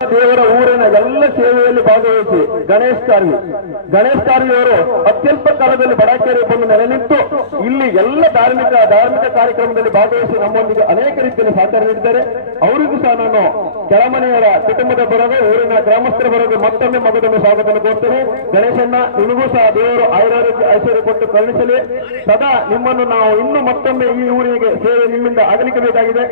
ದೇವರ ಊರಿನ ಎಲ್ಲ ಸೇವೆಯಲ್ಲಿ ಭಾಗವಹಿಸಿ ಗಣೇಶ್ ಕಾರ್ವಿ ಗಣೇಶ್ ಕಾರ್ವಿ ಅವರು ಅತ್ಯಲ್ಪ ಕಾಲದಲ್ಲಿ ಬಡಾಕೇರಿ ಬಂದು ನೆಲೆ ನಿಂತು ಇಲ್ಲಿ ಎಲ್ಲ ಧಾರ್ಮಿಕ ಧಾರ್ಮಿಕ ಕಾರ್ಯಕ್ರಮದಲ್ಲಿ ಭಾಗವಹಿಸಿ ನಮ್ಮೊಂದಿಗೆ ಅನೇಕ ರೀತಿಯಲ್ಲಿ ಸಹಕಾರ ನೀಡಿದ್ದಾರೆ. ಅವರಿಗೂ ಸಹ ನಾನು ಕೆಳಮನೆಯವರ ಕುಟುಂಬದ ಬರೋದು ಊರಿನ ಗ್ರಾಮಸ್ಥರ ಬರೋದು ಮತ್ತೊಮ್ಮೆ ಮಗದನ್ನು ಸ್ವಾಗತವನ್ನು ಕೊಡ್ತೇನೆ ಗಣೇಶನ್ನ ನಿಮಗೂ ಸಹ ದೇವರು ಆಯುರಾರೋಗ್ಯ, ಐಶ್ವರ್ಯ ಕೊಟ್ಟು ಕರುಣಿಸಲಿ. ಸದಾ ನಿಮ್ಮನ್ನು ನಾವು ಇನ್ನೂ ಮತ್ತೊಮ್ಮೆ ಈ ಊರಿಗೆ ಸೇವೆ ನಿಮ್ಮಿಂದ ಆಗಲಿಕ್ಕಬೇಕಾಗಿದೆ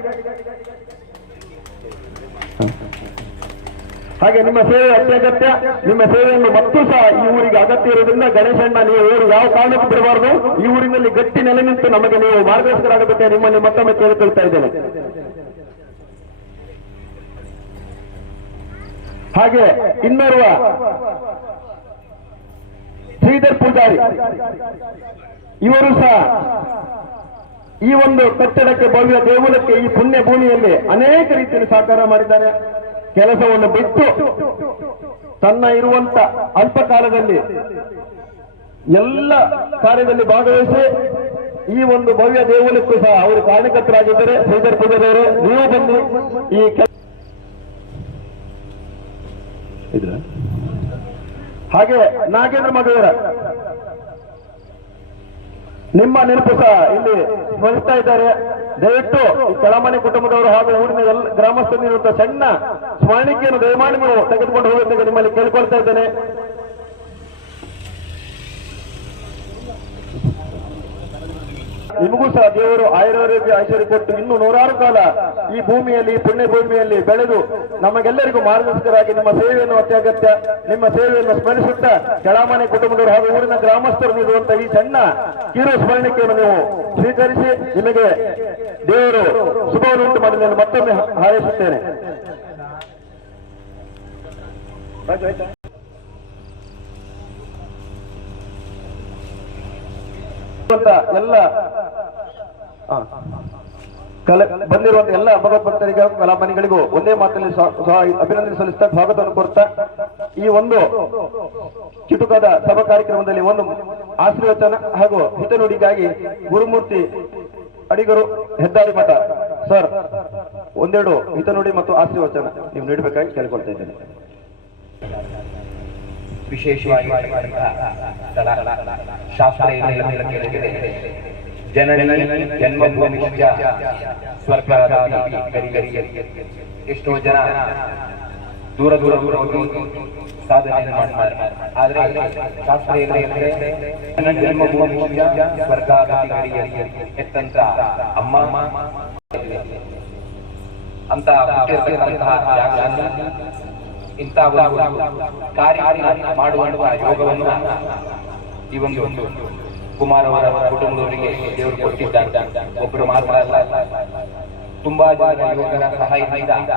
ಹಾಗೆ ನಿಮ್ಮ ಸೇವೆ ಅತ್ಯಗತ್ಯ. ನಿಮ್ಮ ಸೇವೆಯನ್ನು ಮತ್ತೂ ಸಹ ಈ ಊರಿಗೆ ಅಗತ್ಯ ಇರೋದ್ರಿಂದ ಗಣೇಶಣ್ಣ ನೀವು ಊರು ಯಾವ ಕಾರಣಕ್ಕೂ ಬಿಡಬಾರದು ಈ ಊರಿನಲ್ಲಿ ಗಟ್ಟಿ ನೆಲೆ ನಿಂತು ನಮಗೆ ನೀವು ಮಾರ್ಗದರ್ಶಕರಾಗಬೇಕೆ ನಿಮ್ಮಲ್ಲಿ ಮತ್ತೊಮ್ಮೆ ಕೇಳಿಕೊಳ್ತಾ ಇದ್ದೇನೆ. ಹಾಗೆ ಇನ್ನೋರ್ವ ಶ್ರೀಧರ್ ಪೂಜಾರಿ. ಇವರು ಸಹ ಈ ಒಂದು ಕಟ್ಟಡಕ್ಕೆ ಭವ್ಯ ದೇಗುಲಕ್ಕೆ ಈ ಪುಣ್ಯ ಭೂಮಿಯಲ್ಲಿ ಅನೇಕ ರೀತಿಯಲ್ಲಿ ಸಹಕಾರ ಮಾಡಿದ್ದಾರೆ. ಕೆಲಸವನ್ನು ಬಿಟ್ಟು ತನ್ನ ಇರುವಂತ ಅಲ್ಪ ಕಾಲದಲ್ಲಿ ಎಲ್ಲ ಕಾರ್ಯದಲ್ಲಿ ಭಾಗವಹಿಸಿ ಈ ಒಂದು ಭವ್ಯ ದೇಗುಲಕ್ಕೂ ಸಹ ಅವರು ಕಾರಣಕರ್ತರಾಗಿದ್ದಾರೆ ಶ್ರೀಧರ್ ಪೂಜಾರಿಯವರು ನೀವು ಬಂದು ಈ ಹಾಗೆ ನಾಗೇಂದ್ರ ಮಗವರ ನಿಮ್ಮ ನೆನಪು ಸಹ ಇಲ್ಲಿ ಸ್ಮರಿಸ್ತಾ ಇದ್ದಾರೆ. ದಯವಿಟ್ಟು ಕೆಳಮನೆ ಕುಟುಂಬದವರು ಹಾಗೂ ಊರಿನ ಎಲ್ಲ ಗ್ರಾಮಸ್ಥರಿರುವಂತಹ ಸಣ್ಣ ಸ್ಮರಣಿಕೆಯನ್ನು ದಯಮಾಡಿ ನೀವು ತೆಗೆದುಕೊಂಡು ಹೋಗಬೇಕು ನಿಮ್ಮಲ್ಲಿ ಕೇಳಿಕೊಳ್ತಾ ಇದ್ದೇನೆ. ನಿಮಗೂ ಸಹ ದೇವರು ಆಯುರಾರೋಗ್ಯ ಐಶ್ವರ್ಯ ಕೊಟ್ಟು ಇನ್ನು ನೂರಾರು ಕಾಲ ಈ ಭೂಮಿಯಲ್ಲಿ ಪುಣ್ಯ ಭೂಮಿಯಲ್ಲಿ ಬೆಳೆದು ನಮಗೆಲ್ಲರಿಗೂ ಮಾರ್ಗದರ್ಶಕರಾಗಿ ನಿಮ್ಮ ಸೇವೆಯನ್ನು ಅತ್ಯಗತ್ಯ, ನಿಮ್ಮ ಸೇವೆಯನ್ನು ಸ್ಮರಿಸುತ್ತಾ ಕೆಳಮನೆ ಕುಟುಂಬದವರು ಹಾಗೂ ಊರಿನ ಗ್ರಾಮಸ್ಥರು ನೀಡುವಂತಹ ಈ ಸಣ್ಣ ಕಿರು ಸ್ಮರಣಿಕೆಯನ್ನು ನೀವು ಸ್ವೀಕರಿಸಿ ನಿಮಗೆ ದೇವರು ಶುಭವನ್ನುಂಟು ಉಂಟು ನಾನು ಮತ್ತೊಮ್ಮೆ ಹಾರೈಸುತ್ತೇನೆ. ಎಲ್ಲ ಕಲೆ ಬಂದಿರುವಂತ ಎಲ್ಲ ಭಗವದ್ಭಕ್ತರಿಗೆ ಹಾಗೂ ಕಲಾಮಣಿಗಳಿಗೂ ಒಂದೇ ಮಾತಲ್ಲಿ ಅಭಿನಂದನೆ ಸಲ್ಲಿಸ್ತಾ ಸ್ವಾಗತವನ್ನು ಕೊಡ್ತಾ ಈ ಒಂದು ಚುಟುಕದ ಸಭಾ ಕಾರ್ಯಕ್ರಮದಲ್ಲಿ ಒಂದು ಆಶೀರ್ವಚನ ಹಾಗೂ ಹಿತನುಡಿಗಾಗಿ ಗುರುಮೂರ್ತಿ ಅಡಿಗರು ಹೆದ್ದಾರಿ ಮಠ. ಸರ್, ಒಂದೆರಡು ಹಿತನುಡಿ ಮತ್ತು ಆಶೀರ್ವಚನ ನೀವು ನೀಡಬೇಕಾಗಿ ಕೇಳಿಕೊಳ್ತಾ ಇದ್ದೇನೆ. ವಿಶೇಷವಾಗಿ ಸ್ಥಳ ಶಾಸ್ತ್ರ ಕೇಳಿದರೆ ಜನನಿ ಜನ್ಮಭೂಮಿಶ್ಚ ಸ್ವರ್ಗರಾದಾನಿ ಗರಿ ಗರಿ ಎಷ್ಟೋ ಜನ ದೂರ ದೂರ ದೂರ ಹೋಗಿ ಸಾಧನೆ ಮಾಡ್ತಾರೆ ಆದ್ರೆ ಶಾಸ್ತ್ರ ಏನಂದ್ರೆ ನನ್ನ ಜನ್ಮಭೂಮಿಶ್ಚ ಸ್ವರ್ಗಾದಾನಿ ಗರಿ ಗರಿ ಎತ್ತಂತ ಅಮ್ಮ ಅಂತ ಹುಟ್ಟಿರ್ತಕ್ಕಂತಹ ಜಾಗದಲ್ಲಿ ಇಂಥ ಕಾರ್ಯ ಮಾಡುವಂತಹ ಯೋಗವನ್ನು ಈ ಒಂದು ಒಂದು ಕುಮಾರ್ ಅವರ ಕುಟುಂಬದವರಿಗೆ ದೇವರು ಕೊಟ್ಟಿದ್ದಾರೆ. ಒಬ್ಬರು ಮಾತ್ರ ಅಲ್ಲ, ತುಂಬಾ ಯೋಗರ ಸಹಾಯದಿಂದ,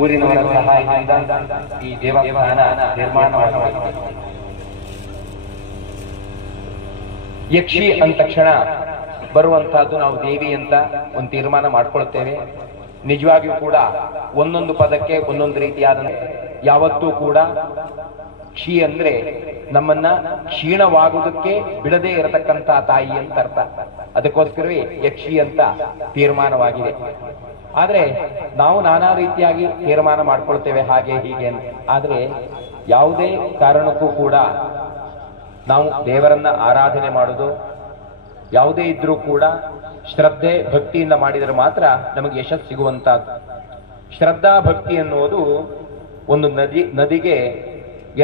ಊರಿನವರ ಸಹಾಯದಿಂದ ಈ ದೇವಸ್ಥಾನ ನಿರ್ಮಾಣ ಮಾಡಲಾಗಿದೆ. ಯಕ್ಷಿ ಅಂದ ತಕ್ಷಣ ಬರುವಂತಹದ್ದು ನಾವು ದೇವಿ ಅಂತ ಒಂದು ತೀರ್ಮಾನ ಮಾಡ್ಕೊಳ್ತೇವೆ. ನಿಜವಾಗಿಯೂ ಕೂಡ ಒಂದೊಂದು ಪದಕ್ಕೆ ಒಂದೊಂದು ರೀತಿಯಾದ ಯಾವತ್ತೂ ಕೂಡ ಕ್ಷಿ ಅಂದ್ರೆ ನಮ್ಮನ್ನ ಕ್ಷೀಣವಾಗುವುದಕ್ಕೆ ಬಿಡದೇ ಇರತಕ್ಕಂತ ತಾಯಿ ಅಂತ ಅರ್ಥ. ಅದಕ್ಕೋಸ್ಕರವೇ ಯಕ್ಷಿ ಅಂತ ತೀರ್ಮಾನವಾಗಿದೆ. ಆದ್ರೆ ನಾವು ನಾನಾ ರೀತಿಯಾಗಿ ತೀರ್ಮಾನ ಮಾಡ್ಕೊಳ್ತೇವೆ ಹಾಗೆ ಹೀಗೆ ಆದ್ರೆ ಯಾವುದೇ ಕಾರಣಕ್ಕೂ ಕೂಡ ನಾವು ದೇವರನ್ನ ಆರಾಧನೆ ಮಾಡುದು ಯಾವುದೇ ಇದ್ರೂ ಕೂಡ ಶ್ರದ್ಧೆ ಭಕ್ತಿಯಿಂದ ಮಾಡಿದರೆ ಮಾತ್ರ ನಮಗೆ ಯಶಸ್ಸು ಸಿಗುವಂತಹದ್ದು ಶ್ರದ್ಧಾ ಭಕ್ತಿ ಅನ್ನುವುದು ಒಂದು ನದಿ, ನದಿಗೆ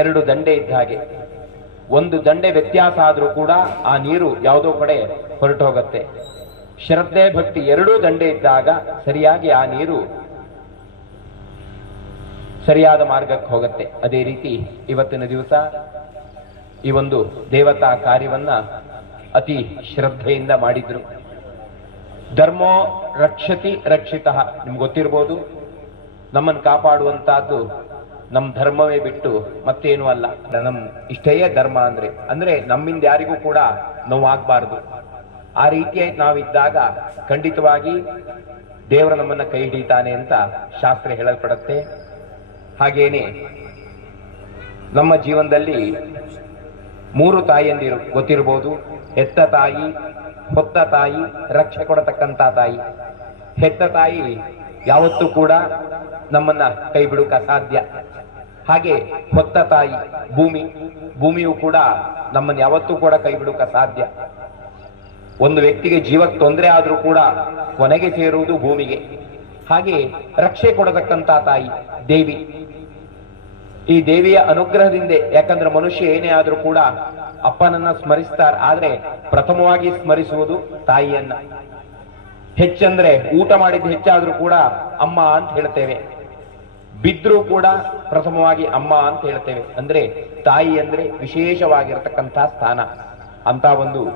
ಎರಡು ದಂಡೆ ಇದ್ದ ಹಾಗೆ. ಒಂದು ದಂಡೆ ವ್ಯತ್ಯಾಸ ಆದರೂ ಕೂಡ ಆ ನೀರು ಯಾವುದೋ ಕಡೆ ಹೊರಟು ಹೋಗುತ್ತೆ. ಶ್ರದ್ಧೆ ಭಕ್ತಿ ಎರಡೂ ದಂಡೆ ಇದ್ದಾಗ ಸರಿಯಾಗಿ ಆ ನೀರು ಸರಿಯಾದ ಮಾರ್ಗಕ್ಕೆ ಹೋಗುತ್ತೆ. ಅದೇ ರೀತಿ ಇವತ್ತಿನ ದಿವಸ ಈ ಒಂದು ದೇವತಾ ಕಾರ್ಯವನ್ನ ಅತಿ ಶ್ರದ್ಧೆಯಿಂದ ಮಾಡಿದ್ರು. ಧರ್ಮೋ ರಕ್ಷತಿ ರಕ್ಷಿತ. ನಿಮ್ಗೆ ಗೊತ್ತಿರ್ಬೋದು, ನಮ್ಮನ್ನು ಕಾಪಾಡುವಂತಹದ್ದು ನಮ್ಮ ಧರ್ಮವೇ ಬಿಟ್ಟು ಮತ್ತೇನು ಅಲ್ಲ. ನಮ್ ಇಷ್ಟೇ ಧರ್ಮ ಅಂದ್ರೆ ಅಂದ್ರೆ ನಮ್ಮಿಂದ ಯಾರಿಗೂ ಕೂಡ ನೋವಾಗಬಾರದು. ಆ ರೀತಿಯಾಗಿ ನಾವಿದ್ದಾಗ ಖಂಡಿತವಾಗಿ ದೇವರ ನಮ್ಮನ್ನ ಕೈ ಹಿಡಿತಾನೆ ಅಂತ ಶಾಸ್ತ್ರ ಹೇಳಲ್ಪಡುತ್ತೆ. ಹಾಗೇನೆ ನಮ್ಮ ಜೀವನದಲ್ಲಿ ಮೂರು ತಾಯಿಯಂದಿರು ಗೊತ್ತಿರಬಹುದು ಹೆತ್ತ ತಾಯಿ, ಹೊತ್ತ ತಾಯಿ, ರಕ್ಷೆ ಕೊಡತಕ್ಕಂತ ತಾಯಿ. ಹೆತ್ತ ತಾಯಿ ಯಾವತ್ತೂ ಕೂಡ ನಮ್ಮನ್ನ ಕೈ ಬಿಡುಕ ಸಾಧ್ಯ ಹಾಗೆ ಹೊತ್ತ ತಾಯಿ ಭೂಮಿ, ಭೂಮಿಯು ಕೂಡ ನಮ್ಮನ್ನು ಯಾವತ್ತೂ ಕೂಡ ಕೈ ಬಿಡುಕ ಸಾಧ್ಯ ಒಂದು ವ್ಯಕ್ತಿಗೆ ಜೀವಕ್ಕೆ ತೊಂದರೆ ಆದರೂ ಕೂಡ ಕೊನೆಗೆ ಸೇರುವುದು ಭೂಮಿಗೆ. ಹಾಗೆ ರಕ್ಷೆ ಕೊಡತಕ್ಕಂತ ತಾಯಿ ದೇವಿ. ಈ ದೇವಿಯ ಅನುಗ್ರಹದಿಂದ, ಯಾಕಂದ್ರೆ ಮನುಷ್ಯ ಏನೇ ಆದ್ರೂ ಕೂಡ ಅಪ್ಪನನ್ನ ಸ್ಮರಿಸ್ತಾರ, ಆದ್ರೆ ಪ್ರಥಮವಾಗಿ ಸ್ಮರಿಸುವುದು ತಾಯಿಯನ್ನ. ಹೆಚ್ಚಂದ್ರೆ ಊಟ ಮಾಡಿದ್ದು ಹೆಚ್ಚಾದ್ರೂ ಕೂಡ ಅಮ್ಮ ಅಂತ ಹೇಳ್ತೇವೆ. ಬಿದ್ರೂ ಕೂಡ ಪ್ರಥಮವಾಗಿ ಅಮ್ಮ ಅಂತ ಹೇಳ್ತೇವೆ. ಅಂದ್ರೆ ತಾಯಿ ಅಂದ್ರೆ ವಿಶೇಷವಾಗಿರತಕ್ಕಂಥ ಸ್ಥಾನ. ಅಂತ ಒಂದು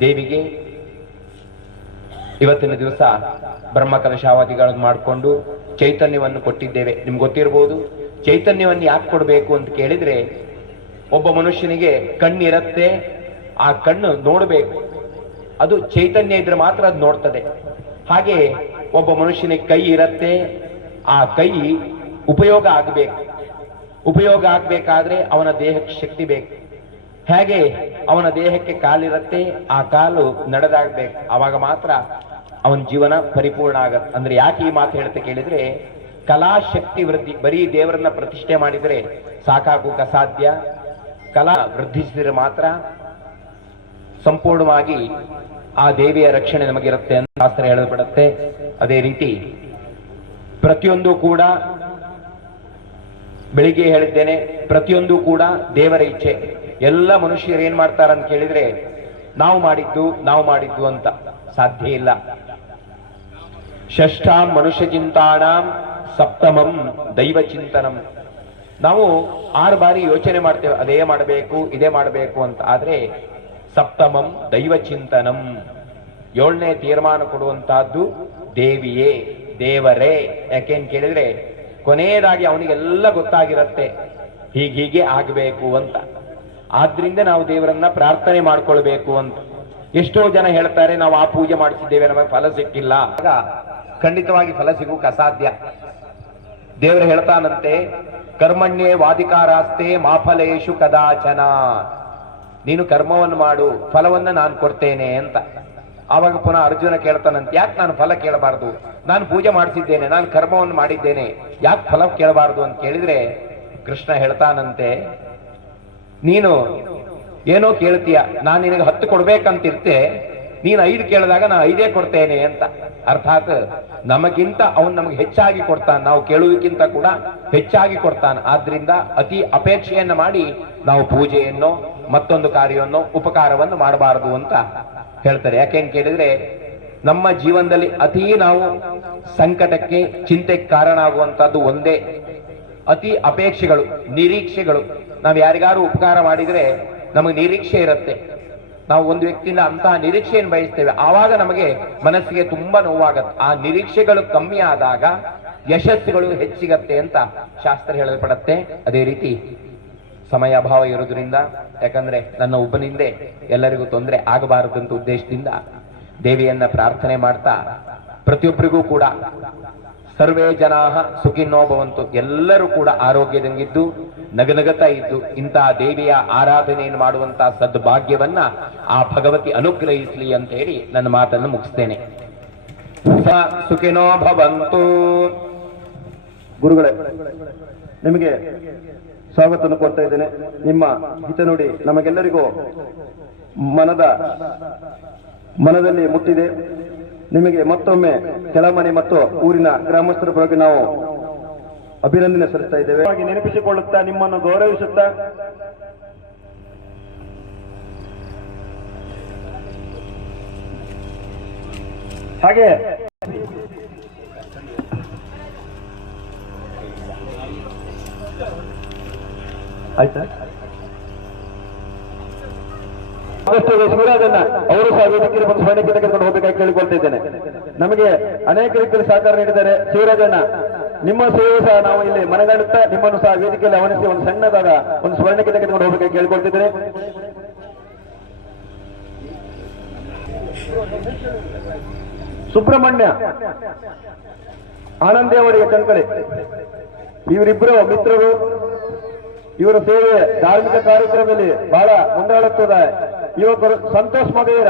ದೇವಿಗೆ ಇವತ್ತಿನ ದಿವಸ ಬ್ರಹ್ಮ ಕಲಶಾವಧಿಗಳನ್ನು ಮಾಡಿಕೊಂಡು ಚೈತನ್ಯವನ್ನು ಕೊಟ್ಟಿದ್ದೇವೆ. ನಿಮ್ಗೆ ಗೊತ್ತಿರಬಹುದು ಚೈತನ್ಯವನ್ನು ಯಾಕೆ ಕೊಡಬೇಕು ಅಂತ ಕೇಳಿದ್ರೆ ಒಬ್ಬ ಮನುಷ್ಯನಿಗೆ ಕಣ್ಣಿರತ್ತೆ, ಆ ಕಣ್ಣು ನೋಡಬೇಕು. ಅದು ಚೈತನ್ಯ ಇದ್ರೆ ಮಾತ್ರ ಅದು ನೋಡ್ತದೆ. ಹಾಗೆ ಒಬ್ಬ ಮನುಷ್ಯನಿಗೆ ಕೈ ಇರತ್ತೆ, ಆ ಕೈ ಉಪಯೋಗ ಆಗಬೇಕು. ಉಪಯೋಗ ಆಗ್ಬೇಕಾದ್ರೆ ಅವನ ದೇಹಕ್ಕೆ ಶಕ್ತಿ ಬೇಕು. ಹೇಗೆ ಅವನ ದೇಹಕ್ಕೆ ಕಾಲಿರತ್ತೆ, ಆ ಕಾಲು ನಡೆದಾಗ್ಬೇಕು. ಅವಾಗ ಮಾತ್ರ ಅವನ ಜೀವನ ಪರಿಪೂರ್ಣ ಆಗತ್ತೆ. ಅಂದ್ರೆ ಯಾಕೆ ಈ ಮಾತು ಹೇಳುತ್ತೆ ಕೇಳಿದ್ರೆ ಕಲಾಶಕ್ತಿ ವೃದ್ಧಿ, ಬರೀ ದೇವರನ್ನ ಪ್ರತಿಷ್ಠೆ ಮಾಡಿದರೆ ಸಾಕಾಗೋಕೆ ಅಸಾಧ್ಯ ಕಲಾ ವೃದ್ಧಿಸಿದರೆ ಮಾತ್ರ ಸಂಪೂರ್ಣವಾಗಿ ಆ ದೇವಿಯ ರಕ್ಷಣೆ ನಮಗಿರುತ್ತೆ ಅಂತ ಶಾಸ್ತ್ರ ಹೇಳಲ್ಪಡುತ್ತೆ. ಅದೇ ರೀತಿ ಪ್ರತಿಯೊಂದು ಕೂಡ ಬೆಳಿಗ್ಗೆ ಹೇಳಿದ್ದೇನೆ, ಪ್ರತಿಯೊಂದು ಕೂಡ ದೇವರ ಇಚ್ಛೆ. ಎಲ್ಲ ಮನುಷ್ಯರು ಏನ್ ಮಾಡ್ತಾರ ಅಂತ ಕೇಳಿದ್ರೆ, ನಾವು ಮಾಡಿದ್ದು ನಾವು ಮಾಡಿದ್ದು ಅಂತ. ಸಾಧ್ಯ ಇಲ್ಲ. ಷಷ್ಠಾಂ ಮನುಷ್ಯ ಚಿಂತಾಣಂ ಸಪ್ತಮಂ ದೈವ ಚಿಂತನಂ ನಾವು ಆರು ಬಾರಿ ಯೋಚನೆ ಮಾಡ್ತೇವೆ, ಅದೇ ಮಾಡಬೇಕು, ಇದೇ ಮಾಡಬೇಕು ಅಂತ. ಆದ್ರೆ ಸಪ್ತಮಂ ದೈವ ಚಿಂತನಂ ಏಳನೇ ತೀರ್ಮಾನ ಕೊಡುವಂತಹದ್ದು ದೇವಿಯೇ, ದೇವರೇ. ಯಾಕೆನ್ ಕೇಳಿದ್ರೆ ಕೊನೆಯದಾಗಿ ಅವನಿಗೆಲ್ಲ ಗೊತ್ತಾಗಿರತ್ತೆ ಹೀಗೀಗೆ ಆಗಬೇಕು ಅಂತ. ಆದ್ರಿಂದ ನಾವು ದೇವರನ್ನ ಪ್ರಾರ್ಥನೆ ಮಾಡ್ಕೊಳ್ಬೇಕು ಅಂತ. ಎಷ್ಟೋ ಜನ ಹೇಳ್ತಾರೆ, ನಾವು ಆ ಪೂಜೆ ಮಾಡಿಸಿದ್ದೇವೆ, ನಮಗೆ ಫಲ ಸಿಕ್ಕಿಲ್ಲ. ಆಗ ಖಂಡಿತವಾಗಿ ಫಲ ಸಿಗೋಕೆ ಅಸಾಧ್ಯ. ದೇವರು ಹೇಳ್ತಾನಂತೆ, ಕರ್ಮಣ್ಯೇ ವಾದಿಕಾರಾಸ್ತೆ ಮಾಫಲೇಶು ಕದಾಚನ. ನೀನು ಕರ್ಮವನ್ನು ಮಾಡು, ಫಲವನ್ನ ನಾನು ಕೊಡ್ತೇನೆ ಅಂತ. ಆವಾಗ ಪುನಃ ಅರ್ಜುನ ಕೇಳ್ತಾನಂತೆ, ಯಾಕೆ ನಾನು ಫಲ ಕೇಳಬಾರ್ದು? ನಾನು ಪೂಜೆ ಮಾಡಿಸಿದ್ದೇನೆ, ನಾನು ಕರ್ಮವನ್ನು ಮಾಡಿದ್ದೇನೆ. ಯಾಕೆ ಫಲ ಕೇಳಬಾರ್ದು ಅಂತ ಕೇಳಿದ್ರೆ, ಕೃಷ್ಣ ಹೇಳ್ತಾನಂತೆ, ನೀನು ಏನೋ ಕೇಳ್ತೀಯ, ನಾನು ನಿನಗೆ ಹತ್ತು ಕೊಡ್ಬೇಕಂತಿರ್ತೆ ನೀನು ಐದು ಕೇಳಿದಾಗ ನಾನು ಐದೇ ಕೊಡ್ತೇನೆ ಅಂತ. ಅರ್ಥಾತ್ ನಮಗಿಂತ ಅವನು ನಮಗೆ ಹೆಚ್ಚಾಗಿ ಕೊಡ್ತಾನೆ. ನಾವು ಕೇಳುವುದಕ್ಕಿಂತ ಕೂಡ ಹೆಚ್ಚಾಗಿ ಕೊಡ್ತಾನೆ. ಆದ್ರಿಂದ ಅತಿ ಅಪೇಕ್ಷೆಯನ್ನು ಮಾಡಿ ನಾವು ಪೂಜೆಯನ್ನು ಮತ್ತೊಂದು ಕಾರ್ಯವನ್ನು ಉಪಕಾರವನ್ನು ಮಾಡಬಾರದು ಅಂತ ಹೇಳ್ತಾರೆ. ಯಾಕೆನ್ ಕೇಳಿದ್ರೆ ನಮ್ಮ ಜೀವನದಲ್ಲಿ ಅತಿ ನಾವು ಸಂಕಟಕ್ಕೆ, ಚಿಂತೆಗೆ ಕಾರಣ ಆಗುವಂತದ್ದು ಒಂದೇ ಅತಿ ಅಪೇಕ್ಷೆಗಳು, ನಿರೀಕ್ಷೆಗಳು. ನಾವು ಯಾರಿಗಾರು ಉಪಕಾರ ಮಾಡಿದ್ರೆ ನಮಗೆ ನಿರೀಕ್ಷೆ ಇರುತ್ತೆ. ನಾವು ಒಂದು ವ್ಯಕ್ತಿಯಿಂದ ಅಂತಹ ನಿರೀಕ್ಷೆಯನ್ನು ಬಯಸ್ತೇವೆ. ಆವಾಗ ನಮಗೆ ಮನಸ್ಸಿಗೆ ತುಂಬಾ ನೋವಾಗತ್ತೆ. ಆ ನಿರೀಕ್ಷೆಗಳು ಕಮ್ಮಿ ಆದಾಗ ಯಶಸ್ಸುಗಳು ಹೆಚ್ಚಿಗತ್ತೆ ಅಂತ ಶಾಸ್ತ್ರ ಹೇಳಲ್ಪಡತ್ತೆ. ಅದೇ ರೀತಿ ಸಮಯ ಅಭಾವ ಇರೋದ್ರಿಂದ ಯಾಕಂದ್ರೆ ನನ್ನ ಒಬ್ಬನಿಂದೆ ಎಲ್ಲರಿಗೂ ತೊಂದರೆ ಆಗಬಾರದಂತ ಉದ್ದೇಶದಿಂದ ದೇವಿಯನ್ನ ಪ್ರಾರ್ಥನೆ ಮಾಡ್ತಾ ಪ್ರತಿಯೊಬ್ಬರಿಗೂ ಕೂಡ ಸರ್ವೇ ಜನಾಹ ಸುಖಿನೋ ಭವಂತು. ಎಲ್ಲರೂ ಕೂಡ ಆರೋಗ್ಯದಂಗಿದ್ದು, ನಗನಗತಾ ಇದ್ದು, ಇಂತಹ ದೇವಿಯ ಆರಾಧನೆಯನ್ನು ಮಾಡುವಂತಹ ಸದ್ಭಾಗ್ಯವನ್ನ ಆ ಭಗವತಿ ಅನುಗ್ರಹಿಸಲಿ ಅಂತ ಹೇಳಿ ನನ್ನ ಮಾತನ್ನು ಮುಗಿಸ್ತೇನೆ. ಸುಖಿನೋ ಭವಂತು. ಗುರುಗಳೇ, ನಿಮಗೆ ಸ್ವಾಗತವನ್ನು ಕೊಡ್ತಾ ಇದ್ದೇನೆ. ನಿಮ್ಮ ಹಿತ ನೋಡಿ ನಮಗೆಲ್ಲರಿಗೂ ಮನದ ಮನದಲ್ಲಿ ಮುಟ್ಟಿದೆ. ನಿಮಗೆ ಮತ್ತೊಮ್ಮೆ ಕೆಳಮನೆ ಮತ್ತು ಊರಿನ ಗ್ರಾಮಸ್ಥರ ಪರವಾಗಿ ನಾವು ಅಭಿನಂದನೆ ಸಲ್ಲಿಸ್ತಾ ಇದ್ದೇವೆ. ನೆನಪಿಸಿಕೊಳ್ಳುತ್ತಾ ನಿಮ್ಮನ್ನು ಗೌರವಿಸುತ್ತಾ. ಹಾಗೆ. ಆಯ್ತಾ? ಆದಷ್ಟು ಶಿವರಾಜನ್ನ ಅವರು ಸಹ ವೇದಿಕೆಯಲ್ಲಿ ಬಂದು ಸ್ಮರಣೆಗೆ ಕರ್ಕೊಂಡು ಹೋಗಬೇಕಾಗಿ ಕೇಳಿಕೊಳ್ತಿದ್ದೇನೆ. ನಮಗೆ ಅನೇಕ ರೀತಿಯಲ್ಲಿ ಸಹಕಾರ ನೀಡಿದ್ದಾರೆ. ಶಿವರಾಜನ್ನ ನಿಮ್ಮ ಸೇವೆ ಸಹ ನಾವು ಇಲ್ಲಿ ಮನಗಾಡುತ್ತಾ ನಿಮ್ಮನ್ನು ಸಹ ವೇದಿಕೆಯಲ್ಲಿ ಅವನಿಸಿ ಒಂದು ಸಣ್ಣದಾದ ಒಂದು ಸ್ವರ್ಣಕ್ಕೆ ತೆಗೆದುಕೊಂಡು ಹೋಗಬೇಕಾಗಿ ಕೇಳಿಕೊಳ್ತಿದ್ದೇನೆ. ಸುಬ್ರಹ್ಮಣ್ಯ ಆನಂದೇವರಿಗೆ ಕಂಕಳಿ ಇವರಿಬ್ಬರು ಮಿತ್ರರು. ಇವರ ಸೇವೆ ಧಾರ್ಮಿಕ ಕಾರ್ಯಕ್ರಮದಲ್ಲಿ ಬಹಳ ಮುಂದಾಳುತ್ತದೆ ಯುವಕರು ಸಂತೋಷ್ ಮಗೇರ